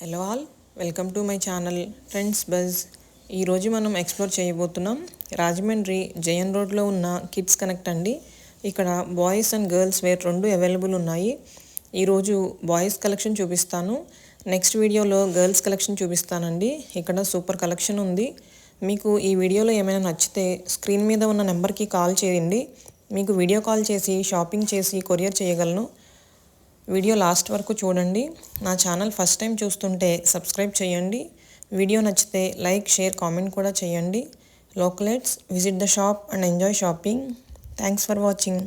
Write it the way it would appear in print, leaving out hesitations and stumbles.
Hello all, welcome to my channel trends buzz. ఈరోజు మనం explore చేయబోతున్నాం రాజమండ్రి జయన్ రోడ్లో ఉన్న కిడ్స్ కనెక్ట్ అండి. ఇక్కడ బాయ్స్ అండ్ గర్ల్స్ వేర్ రెండు అవైలబుల్ ఉన్నాయి. ఈరోజు బాయ్స్ కలెక్షన్ చూపిస్తాను, నెక్స్ట్ వీడియోలో గర్ల్స్ కలెక్షన్ చూపిస్తానండి. ఇక్కడ సూపర్ కలెక్షన్ ఉంది. మీకు ఈ వీడియోలో ఏమైనా నచ్చితే స్క్రీన్ మీద ఉన్న నెంబర్కి కాల్ చేయండి. మీకు వీడియో కాల్ చేసి షాపింగ్ చేసి కొరియర్ చేయగలను. వీడియో లాస్ట్ వరకు చూడండి. నా ఛానల్ ఫస్ట్ టైం చూస్తుంటే సబ్స్క్రైబ్ చేయండి. వీడియో నచ్చితే లైక్, షేర్, కామెంట్ కూడా చేయండి. Localites, visit the shop and enjoy shopping. Thanks for watching.